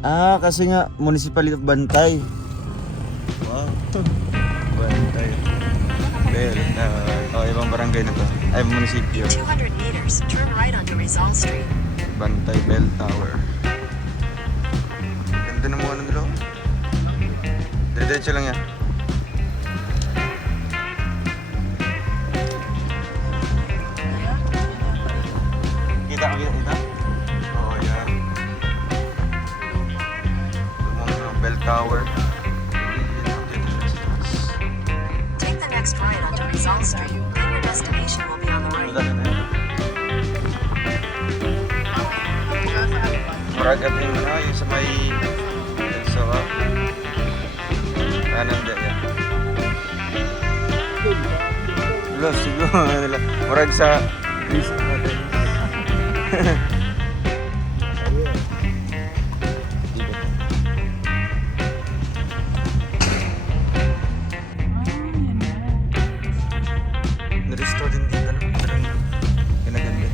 Ah, kasi nga, Municipality of Bantay. Wow. Bantay. Bell Tower. Oh, ibang barangay na to. Ay, munisipyo. 200 meters, turn right onto Rizal Street. Bantay Bell Tower. Ganda ng mga ano nila. Diretso lang yan. Kita. Oo, yan. Yung Bell Tower. Take the next right onto Rizal Street, then your destination will be on the right. Muragat yung ano, yung sa may so, kanan din yan. Wala, siguro nila. Murag sa list natin. Na-restore din dito, no? Parang kinaganda.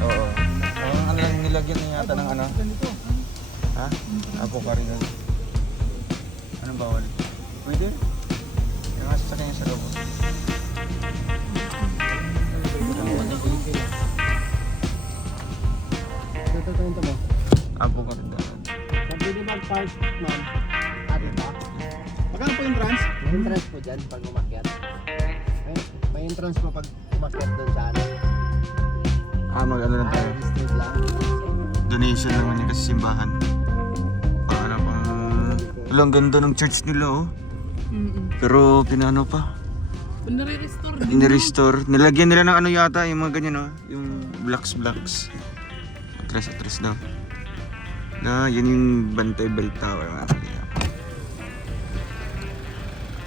Oo. Ang lang nilagyan na yata ng ano? Ha? Apo ka rin. Anong bawal? Pwede? Yung asa sa kanya sa loob. Apo ka rin. Pwede mag-park, ma'am. Dito. Magkano po yung trans? May entrance po dyan pag umakyat. May entrance po pag umakyat doon sa ano. Mag-ano lang tayo. Street lang. Donation naman yung kasi simbahan. Para pang... Wala, ang ganda ng church nila, oh. Pero pinano pa? Nare-restore din. Inirestore. Nilagyan nila ng ano yata, yung mga ganyan, oh. Yung blocks. Atras daw. Na, yun yung Bantay Bell Tower, mga kalingap.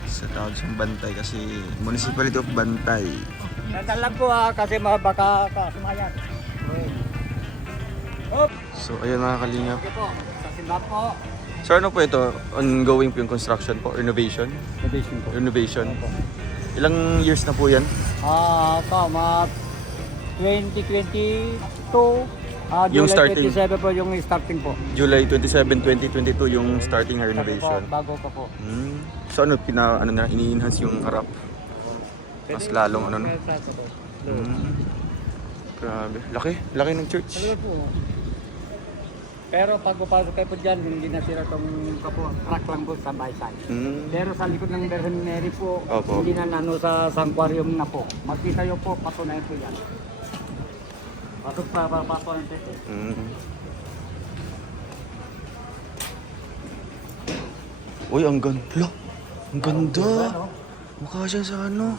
Sa tawag siyang Bantay kasi Municipality of Bantay. Natalag po kasi baka kasumayan. So, ayun mga kalingap. Sige po, sa simbahan po. So, ano po ito? Ongoing po yung construction po? Renovation? Location po. Renovation. Ilang years na po yan? Mga 2022. Yung July starting. 27 po yung starting po. July 27, 2022 yung starting na renovation. Bago pa po. So ano, ini-enhance yung harap? Mas lalong ano no? Grabe. Laki ng church. Talaga po. Pero pag upasok kayo po dyan, hindi nasira itong kapo. Track lang po sa bayside. Pero sa likod ng Virgin Mary po, Opo. hindi na nano sa sanctuarium na po. Magkita yun po, patunayan po yan. Pasok pa, patunayan po ito. Uy, ang ganda. Ang ganda. Mukha siya sa ano.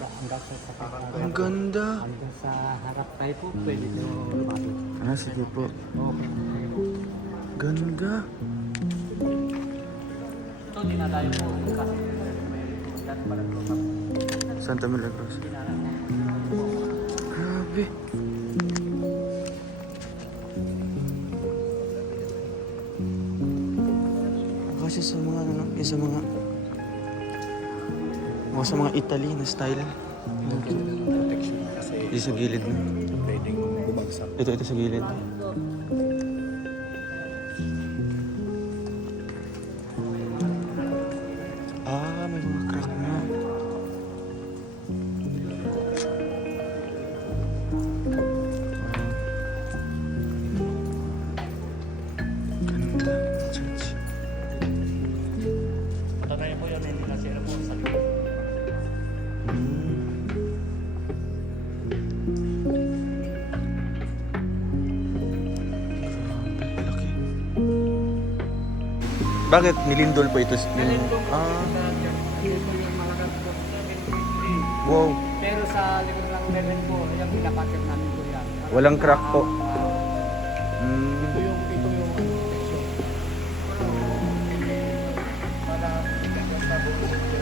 Ang ganda. Hanggang sa harap tayo po, pwede nyo lumapit. Ah, sige po. Okay. Ganda. Ito, dinadayo po. Kasi dati pala ito. Santa Milagros. Grabe. Kasi sa mga ano, yung sa mga Italy na style. Protection kasi Dito sa gilid na. pwedeng bumagsak. Ito sa gilid. Ah, may mga crack na. Ganda. Church. Patunayan po yun, hindi nasira po sa likod. Laki. Bakit nilindol po ito? Wow. Pero sa likod ng level po, yung pinapakit namin po yan. Walang crack po. Ito yung protection. Para sa buong sityo.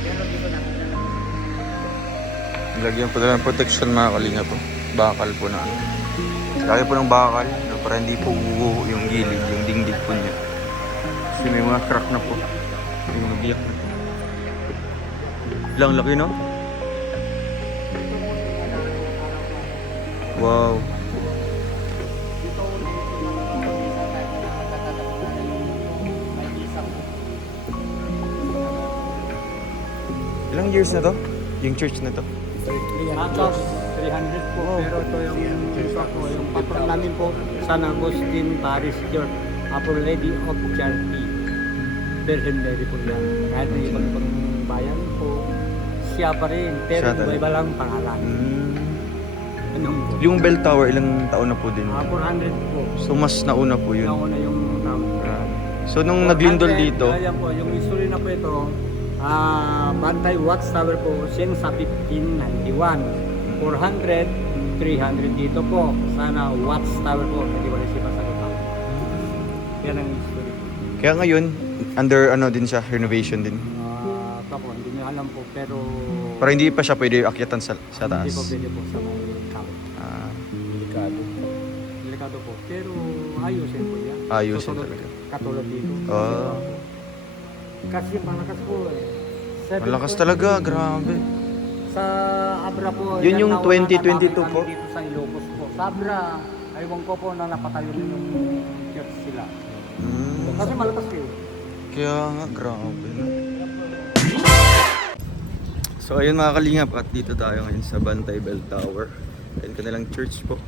Pero dito namin Lagyan po na ng protection mga kalinga po. Bakal po na ano. Lagyan po ng bakal no, para hindi po uho yung gilid, yung dingding po niya. Kasi may mga crack na po. May mga biyak na po. Lang laki no? Wow. years na to? Yung church na to? Tapos 300 po, pero ito yung isa po, yung patron namin po, San Agustin Parish Church, Our Lady of Charity. Virgin Mary po yan. Kahit may ibang ibang bayan po, siya pa rin, pero Siya talaga. iba lang pangalan. Anong po? Yung bell tower, ilang taon na po din? 400 po. So mas nauna po yun. Nauna yung So nung naglindol dito, Ayan po, yung history na po ito, Bantay Watchtower po, since sa 1591. 400, 300 dito po. Sana Watchtower po, nag-iwalay siya sa lutang. Yan ang history. kaya ngayon, under ano din siya, renovation din. Ako, hindi niya alam po, pero Para hindi pa siya pwede akyatan sa taas. hindi po pwede po sa mga tao. Ah, Delikado. Delikado po, pero ayusin po yan. Ayusin Katulad- talaga. Katulad dito. Ah. Kasi malakas po eh. malakas talaga, grabe. Sa Abra po. Yun yan yung nauna 2022 nabawi po? kami Dito sa Ilocos po. Sa Abra, aywan ko po na napatayo rin yung church sila. Kasi malakas kayo. Kaya nga, grabe. No? So ayun mga kalingap, at dito tayo ngayon sa Bantay Bell Tower. Ayun kanilang church po.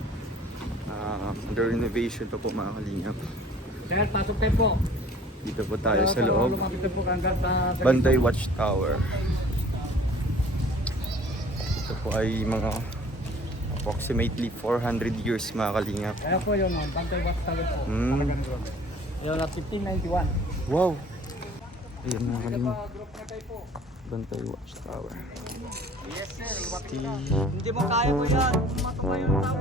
Under renovation pa po mga kalingap. Sir, pasok kayo po. Dito po tayo sa loob. Lumapit kayo po hanggang sa... Bantay Watchtower. Ito po ay mga approximately 400 years mga kalingap. Kaya po yun, Bantay Watchtower po. Talagang doon. Yun, 1591. Wow! Ayan mga kalingap. Bantay Watchtower. Yes sir, lumapit ka. Hindi mo kaya po yan. Matumayo yung tao.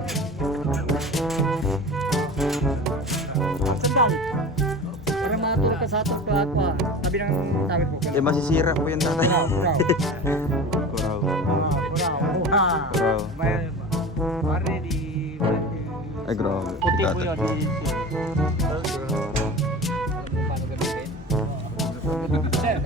Sandal. Para matulog ka sa atong lahat pa. Sabi ng tawid po. Eh masisira po yan tatay. Kuraw. Kuraw. Kuraw. Kuraw. Pare di... Ay grabe. Puti po Tatay. yun. Sir.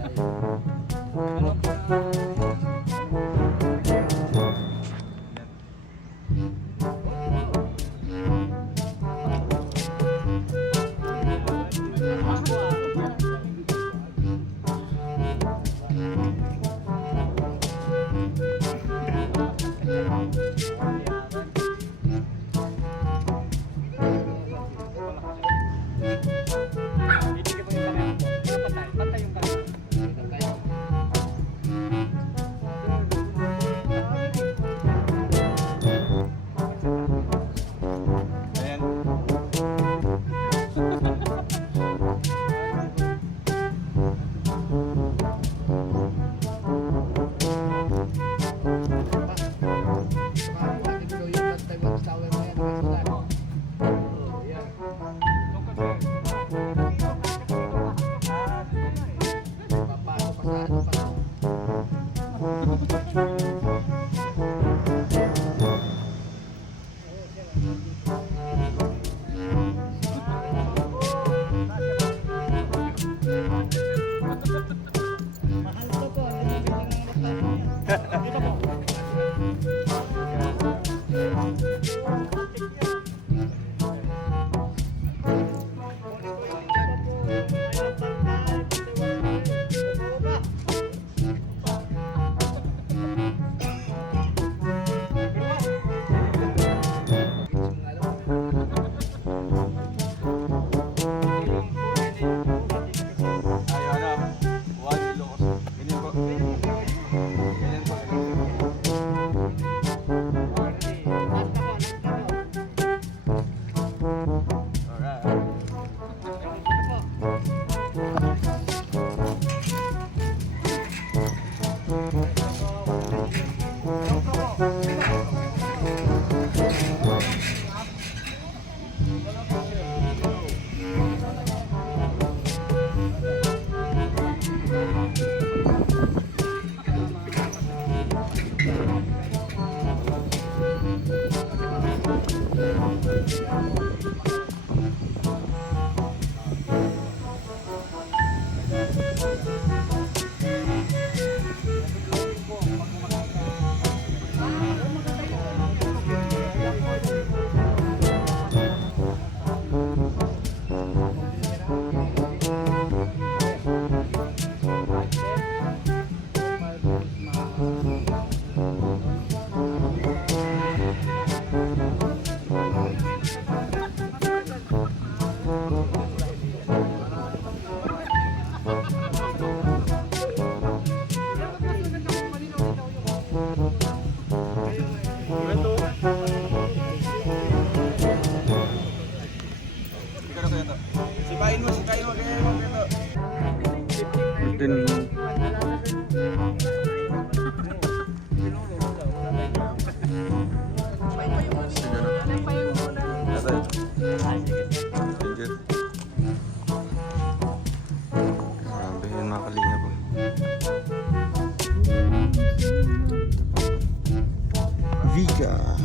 Yeah.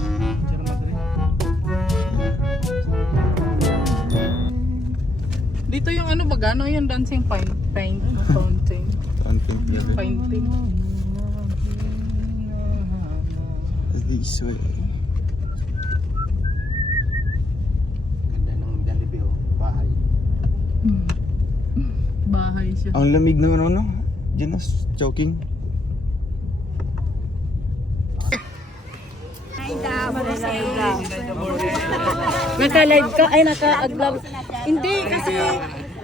Dito yung ano ba, ano yung dancing fountain. Fountain level. Painting. This way. Ganda ng Jollibee, oh. Bahay. Bahay siya. Ang lamig ng ano, no? Diyan na, choking. Naka-live ka? Ay, naka-vlog. Hindi, kasi...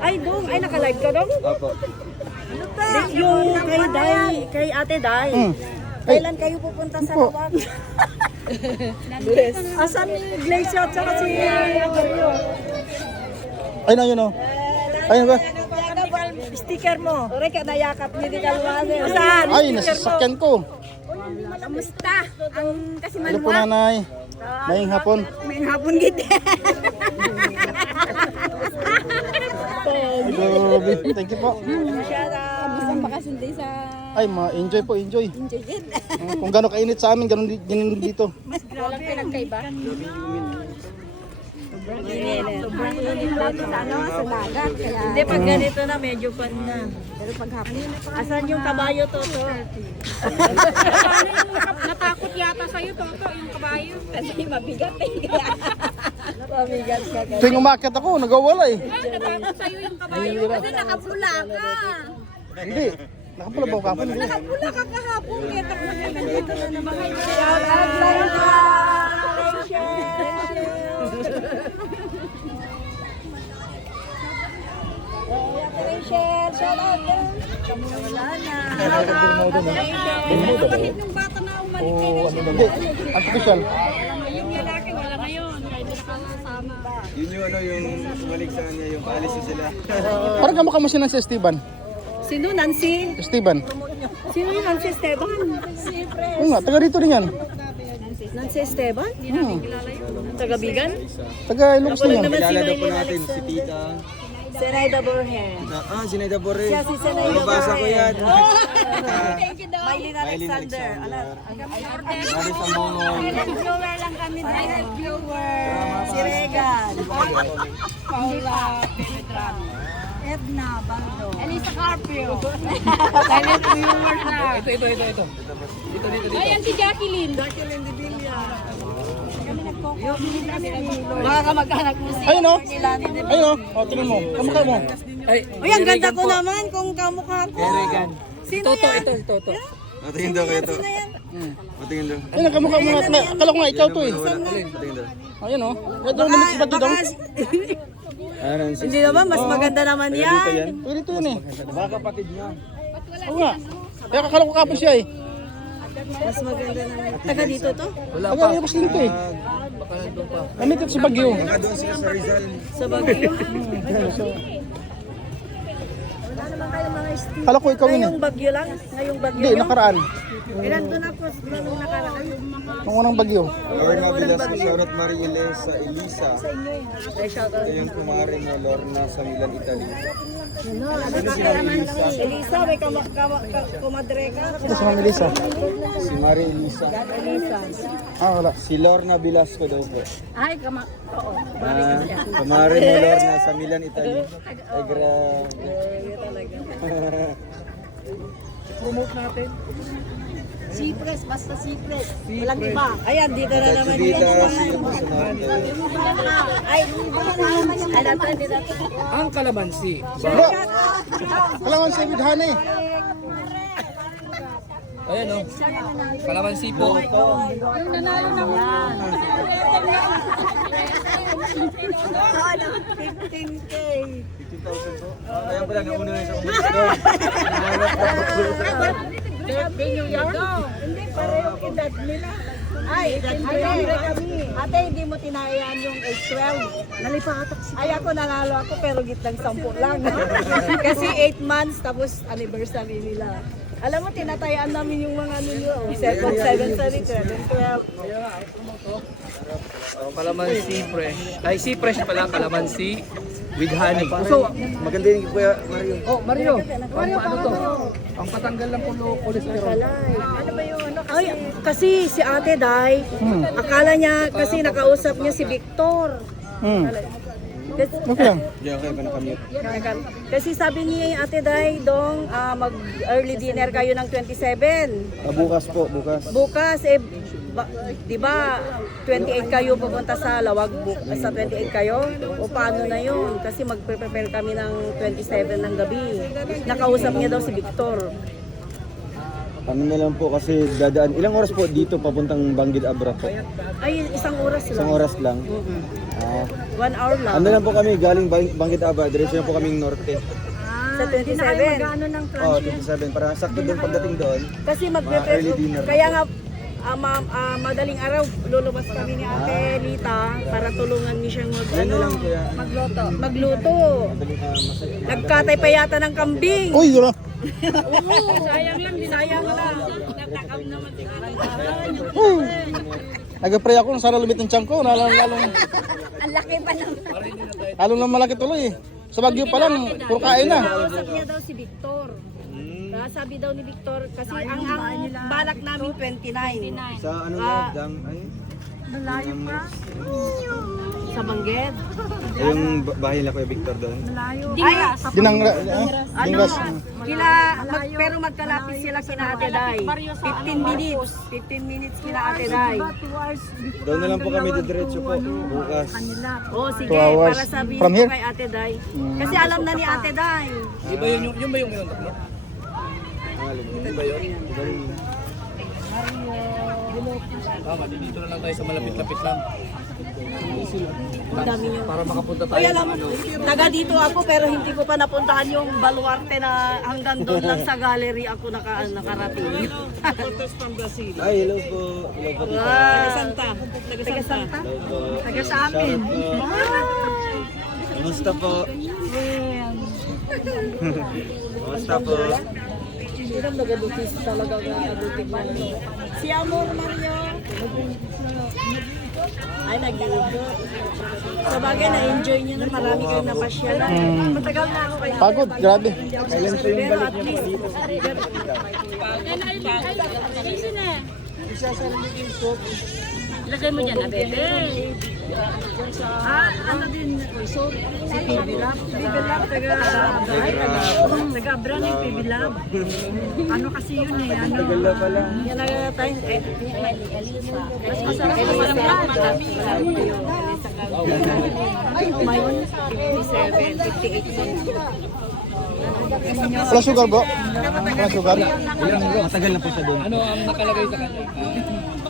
Ay, dong. Ay, naka-live ka, dong? Opo. Yung kay Ate Day. Kailan kayo pupunta sa Lawag? Asan ni Glacia at saka si Agario? Ay na yun, oh. Ayun ba? Sticker mo. Ore ka nayakap niyo di kalwagan. Asan? Ay, nasasakyan ko. Kamusta? Ang kasi Hello po, nanay. Maying hapon. may hapon gid. Grabe. Thank you po. Kamusta bakasyon din sa Ay, enjoy po, enjoy. Jigid? Kung gano'n kainit sa amin, gano'n din dito. Walang pinagkaiba. Sobrang init dito sa ano, sa dagat. Kaya... Hindi, pag ganito na, medyo pan na. Pero pag hapon, asan yung kabayo, Toto? Natakot yata sa'yo, Toto, yung kabayo. Kasi mabigat eh. Mabigat ka kasi. Tuwing umakyat ako, nagawala eh. Ay, natakot sa'yo yung kabayo. Kasi nakapula ka. Hindi. Nakapula ba ako kapon? Nakapula ka kahapon. Kaya takot ka nandito na naman. Shout out lang ka! Rachel, shout out ka! Wala na. Kapatid ng bata na umalik kayo. Hindi. Artificial. Yung lalaki, wala ngayon. Kahit hindi nakakasama. Yun yung ano, yung bumalik sa kanya, yung paalis na sila. Parang kamukha mo si Nancy Esteban. Sino, Nancy? Esteban. Sino yung Nancy Esteban? Oo nga, taga rito rin yan. Nancy Esteban? Taga Bigan? Taga Ilocos din yan. Kilala daw po natin si Tita. Senaida Borges. Si Naida Borre. Siya si Senaida Nabasa ko yan. Maylin Alexander. Nari sa Mongol. Viewer lang kami dahil viewer. Si Regan. Paula Penetrano. Edna Bando. Elisa Carpio. Silent viewers na. Ito. Ayan si Jacqueline. Jacqueline de Villa. Mga kamag-anak mo si Ayun o. nila ni De Villa. Ayun o. O, tingnan mo. Kamukha mo. Uy, ang ganda ko naman kung kamukha ko. Sino yan? Toto. Patingin daw kayo to. Sino yan? Patingin daw. Ayun, ang kamukha mo nga. Akala ko nga ikaw to eh. Patingin daw. Ayun o. Ito ang limit sa bato daw. Hindi naman, mas maganda naman yan. Pwede ito yan eh. Oo nga. Kaya kakala ko kapos siya eh. Mas maganda naman. Taga dito to? Taga Ilocos din ito eh. Nandito sa Baguio. Baka doon sila sa Rizal. Sa Baguio? Akala ko ikaw yun eh. Ngayong Baguio lang? Ngayong Baguio Hindi, yun? nakaraan. Ilan doon ako nung nakaraan? Nung unang Bagyo. Lorna Velasco, shoutout Mariele sa Elisa. Ay, shout out. Yung kumare mo, Lorna sa Milan, Italy. Elisa, may kumadre ka? Ito si Ma'am Elisa. Si Mari Elisa. Elisa. Ah, wala. Si Lorna Velasco daw po. Ay, oo. Kumare mo, Lorna sa Milan, Italy. Ay, grabe. Promote natin. Cypress, basta Cypress. Walang iba. Ayan, dito na Si naman Dita, yun. si Apo sa Norte. Ay, dito. Ang kalamansi. Bro! Kailangan sa Vidhane. Ayan o. Kalamansi po. Yung nanalo naman. 15K. 15,000 po. Kaya pala nauna na sa umusyon. Hindi, pareho edad nila. Ay, ate, hindi mo tinayaan yung age 12. Nalipatak si ay, ako nanalo ako pero gitnang 10 lang. Kasi 8 months tapos anniversary nila. Alam mo, tinatayaan namin yung mga ano nyo. 7th, 12. Kalamansi fresh. Ay, si fresh pala kalamansi with honey. So, maganda yung Kuya Mario. Oh, Mario. Ano to? Ang patanggal ng cholesterol. Ano ba yung ano? Ay, kasi si Ate Day, akala niya kasi nakausap niya si Victor. Kasi, Okay lang. kasi sabi niya yung Ate Day, dong mag early dinner kayo ng 27. Bukas po, bukas. Bukas, di ba 28 kayo pupunta sa Lawag, sa 28 kayo? O paano na yun? Kasi mag-prepare kami ng 27 ng gabi. Nakausap niya daw si Victor. Ano na lang po kasi dadaan. Ilang oras po dito papuntang Banggid Abra po? Ay, isang oras lang. Isang oras lang. 1 hour lang. Ano lang po kami, galing Banggid Abra, diretso na po kaming norte. Sa 27. Oh, 27. Para sakto doon pagdating doon. Kasi early dinner. kaya nga madaling araw lulubas kami ni Ate Lita para tulungan niya siyang magluto. Nagkatay pa yata ng kambing. Uy, yun lang. Sayang lang, Sayang lang. natakam naman. Nag-pray ako na sana lumit ng tiyan ko. Ang laki pa ng... Lalong lang malaki tuloy eh. Sa Baguio pa lang, puro kain na. Nakausap niya daw si Victor. Sabi daw ni Victor, kasi ang balak namin 29. Sa ano na, dam, ay? Malayo pa. Sa Bangged. Yung bahay nila Kuya Victor doon. Dingas. Dingas. Pero magkalapit sila kina Ate Day. 15 minutes. 15 minutes kina Ate Day. Doon na lang po kami diretso po, bukas. Oh, sige, 2 hours. para sabihin From ko here? kay Ate Day. Kasi alam na ni Ate Day. Iba yun ba yung tatlo? Tama, dito na lang tayo sa malapit-lapit lang. Ang dami niyo. Para makapunta tayo. Ay, alam mo, taga dito ako pero hindi ko pa napuntahan yung baluarte na hanggang doon lang sa gallery ako nakarating. Ay, hello po. Hello po. Taga Santa. Taga Santa? Taga sa amin. Kumusta po? Kumusta po? Hindi lang nag-abutis talaga nag-abutik man. Si Amor Mario. Ay, nag-iikot. Sa bagay, na-enjoy niya na marami kayong napasyalan. Matagal na ako kayo. Pagod, grabe. Pero at least, Lagay mo dyan, bebe. ano din, si PB Lab. PB Lab, taga Abra ng PB Lab. Ano kasi yun eh, ano. Yan na tayo, mas masarap na walang lahat. May 57, 58. Walang sugar bro. Walang sugar. Matagal na po siya doon. Ano ang nakalagay sa kanya?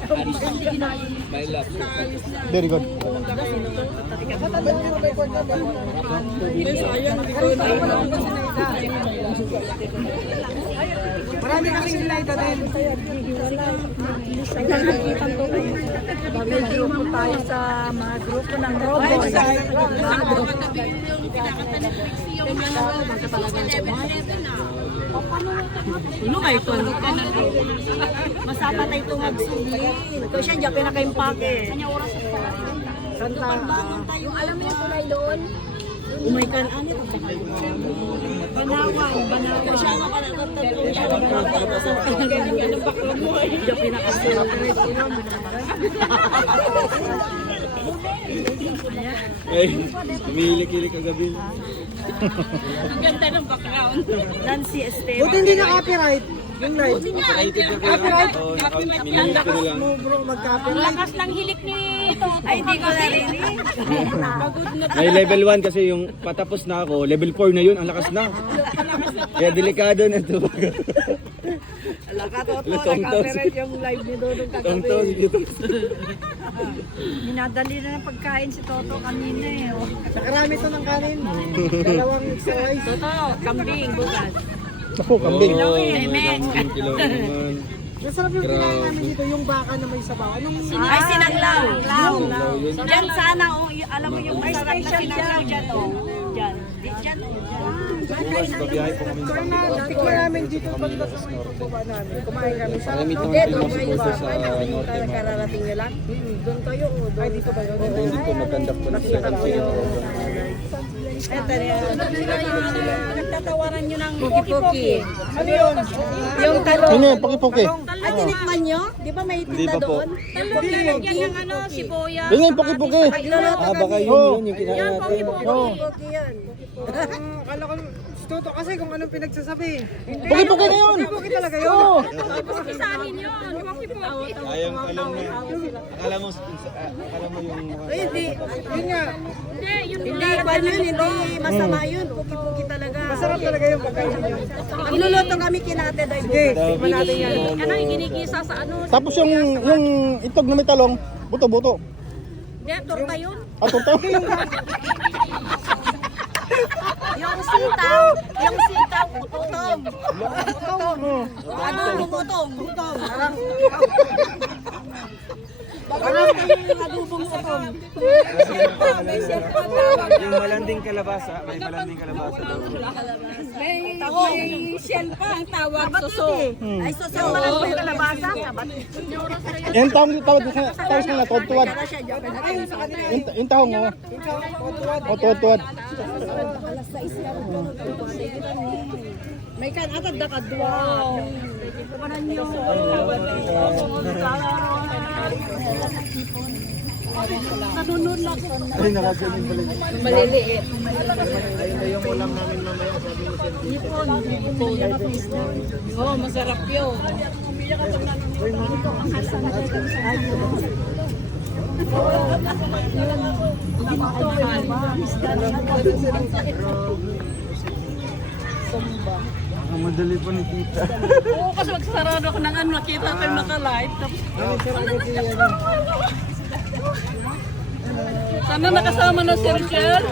My love. Very good. Marami kasing light din. May grupo tayo sa mga grupo ng robots. Ano may ito? Masama tayo itong magsuli. Ito siya, diyan pinaka-impake. Kanta. Yung alam mo yung tulay doon? Umay ano ito? Banawan. Siya nga pala kanta doon. Siya nga pala kanta ng bakla mo. Diyan pinaka-impake. Ay, tumihilik-hilik kagabi. Ang ganda ng background. Nancy Esteban. Buti hindi na-copyright. Yung live. Copyright. Minili ko na lang. Ang lakas ng hilik ni Ay, hindi ko narinig. May level 1 kasi yung patapos na ako, level 4 na yun, ang lakas na. Kaya delikado na ito. Nag-copyright yung live ni Dodong kagabi. dito. Minadali na ng pagkain si Toto kanina eh. Oh. Nakarami to ng kanin. Dalawang size. Toto, kambing, bukas. Ako, kambing. Kilo naman. Nasarap yung kinain namin dito, yung baka na may sabaw. Ay, sinanglaw. Diyan sana, oh, alam mo yung masarap na sinanglaw dyan, oh. Diyan. Bukas, babiyahe po kami sa Tikman namin dito banda sa may baba namin. Kumain kami sa Marami itong Hindi, Pinos doon kayo Burger ba? sa Ay, norte, ma'am. kararating nyo lang? Doon kayo o doon? Ay, dito ba yun? Hindi po mag-conduct po ng second season program. Eto na yan. Nagtatawaran nyo ng Puki-puki. Ano yun? Yung talong. Ano yun? Puki-puki. Ay, tinikman nyo? Di ba may Hindi tinda pa po. doon? talong nilagyan ng ano, sibuyas. Yun yung puki-puki. Pagluluto Ah, baka kami. yun yung kinain natin. Puki-puki yan. Akala ko, Toto kasi kung anong pinagsasabi. Puki-puki na yun. Puki talaga yun. Tapos sa amin yun. Poki-poki. Ayang alam mo. Akala mo yung Ay, hindi. Yun nga. Hindi, yun Hindi pa yun, hindi masama yun. Puki-puki talaga. Masarap talaga yung pagkain yun. Magluluto kami kinate dahil tikman natin yan. Ano, ginikisa sa ano. Tapos yung itog na may talong, buto-buto. Hindi, torta yun. Ah, torta. Yung sitaw, utong. Ano, utong. Parang yung adubong utong. Yung malanding kalabasa, may malanding kalabasa daw. May shell pa ang tawag. Suso. Ay, suso. Malamang kalabasa. Yung tawag sa na tuwad-tuwad. Yung tahong mo. O tuwad-tuwad. May kan atag dakadwa. Nanunod lang. Ay, nakagaling pala. Maliliit. Yung ulam namin mamaya, sabi ni Sir. Oh, masarap yun. Ang madali po ni Tita. Oo, kasi magsarado ko ng ano, nakita ko yung naka-live. Tapos, sana nakasama na si Richard.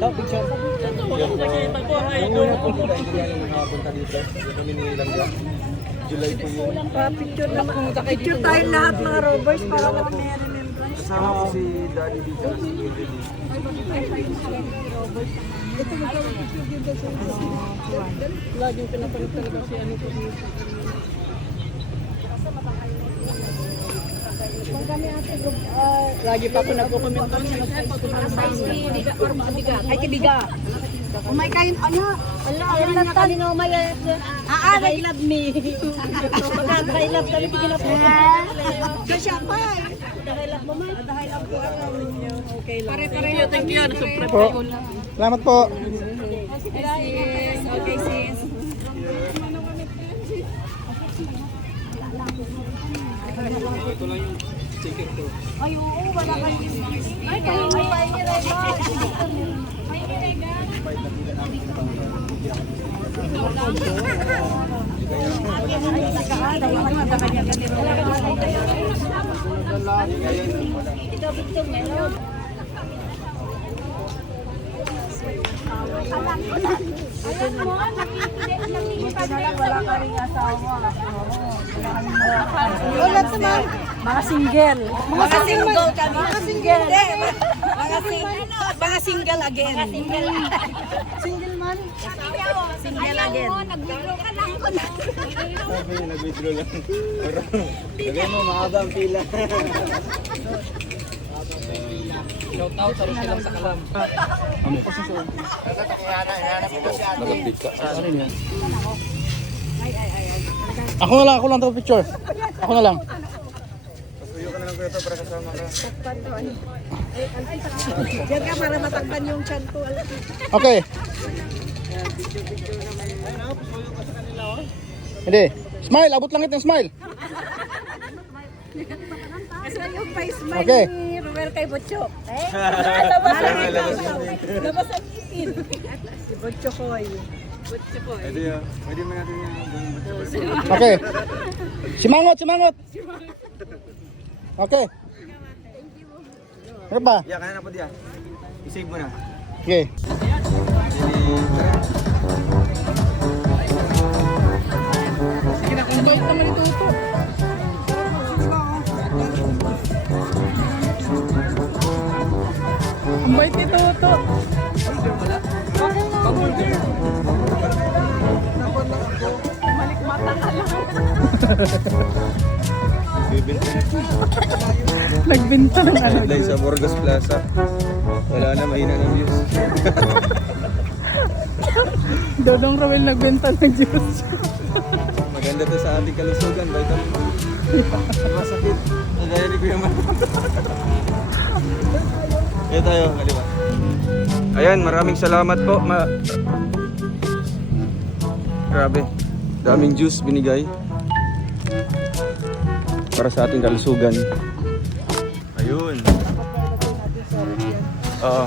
Top picture. Nakita ko ang Yung idol. una po kita nakapunta dito. Yung kami ni Langga. July po yun. Picture tayo lahat mga rovers para naman may remembrance. Kasama ko si Daddy dito. Si Daddy. Laging pinapalit talaga si ano ko. Lagi pa ako nagko-comment doon sa Ay, kibiga. Oh my God, ano? Ala, ala na tali no may I love me. Baka I love tali tigil ako. So siya pa. I love mo man. I love ko okay lang. Pare-pareho, thank you. Super Po. Salamat po. Okay, sis. Ay, oo, wala kang ay, wala naman. Mga single. Mga single kami. Mga single. Mga single again. Mga single. Single man. Single again. Nag-withdraw ka lang ko na. Sabi niya, nag-withdraw lang. Lagay mo, mahaba ang pila. Shout out sa Rochelle sa Kalam. Nag-update ka. Ano yun? Ako na lang to picture. Ako na lang. Pasuyo ka na lang ko ito para kasama ka. Diyan ka para matakpan yung chan ko. Okay. Hindi. Smile, abot lang itong smile. Kasi yung face smile Okay. ni Romel kay Butcho. Labas ang ipin. Si Butcho Koy. Pwede mo natin yung Okay. Simangot, simangot. Okay. Ano ba? Yeah, kaya na po diya. I-save mo na. Okay. Sige na, kung naman ito. Nagbenta ng ano. Headline sa Burgos Plaza. Wala na, mahina ng views. Dodong Ramel nagbenta ng juice. Maganda to sa ating kalusugan, vitamin. Masakit. Nagaya ni Kuya Man. Kaya tayo, kaliwa. Ayan, maraming salamat po. Grabe. Daming juice binigay. Para sa ating kalusugan. Ayun. Oo.